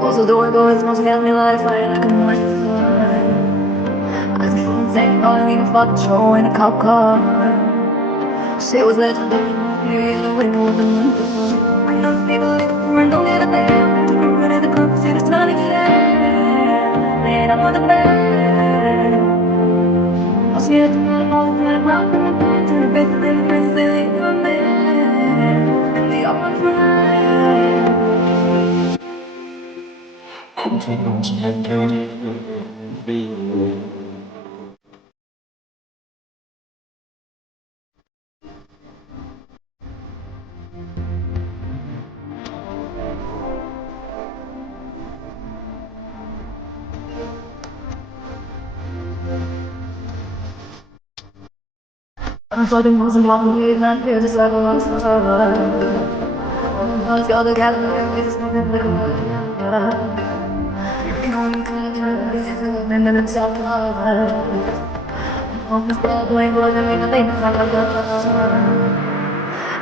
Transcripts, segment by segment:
Close the door, boys, most got me life, I like a morning sun. I was feeling sick, calling me a fucking show in a cop car. Shit was legendary, in the window of the window. I know people live for and don't live it there. We're in the club, see the sun is there. Laying up on the bed. I'll see it tomorrow, I'm rock. To the bed, to the friends, they leave on there. And they all my friends. I'm fucking wasn't walking away, not here, just like a lost star. Let's go together, it's nothing like a and then it's all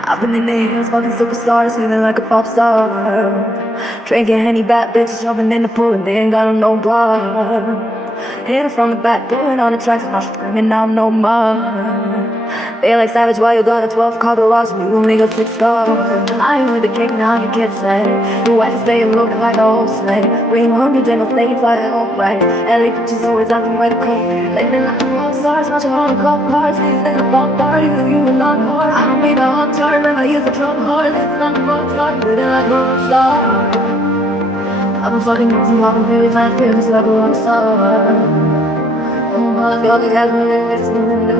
I've been in the hills, fucking superstars, feeling like a pop star. Drinking Henny, bad bitches jumping in the pool and they ain't got no bar. Hitting from the back, doing on the tracks, and I'm screaming out no more. They like savage, why you got a 12 car garage, we gon' make a 6 star. I ain't with the king, now you can't say. Your wife is staying looking like a old slave. We ain't hungry, then no slave, I don't right. LA bitches always asking where to come. They been like rock stars, watching all the cop cars. These niggas bump party, you a lot hard. I don't make a hot turn, man, I use the drum hard. It's not the rock star, living like a rock star. I've been fucking with some walking very fast, feelings like a rock star. I feel like it has me, it's moving the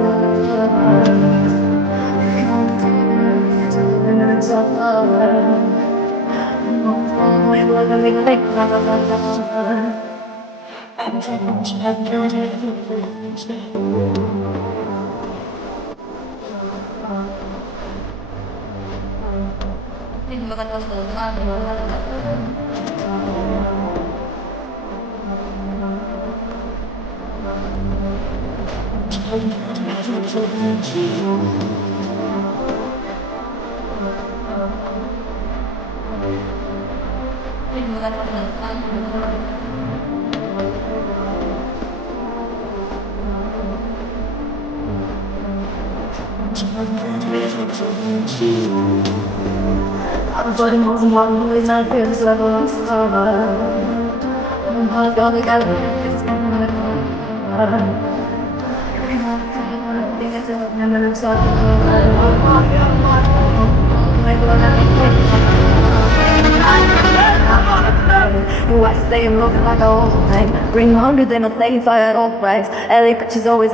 I'm fucking moving one way, not here, just like a rock star. I'm gonna together, it's nothing like a Your wife staying looking like a old thing. Bring 100, then I'll play fire at all price. LA bitches always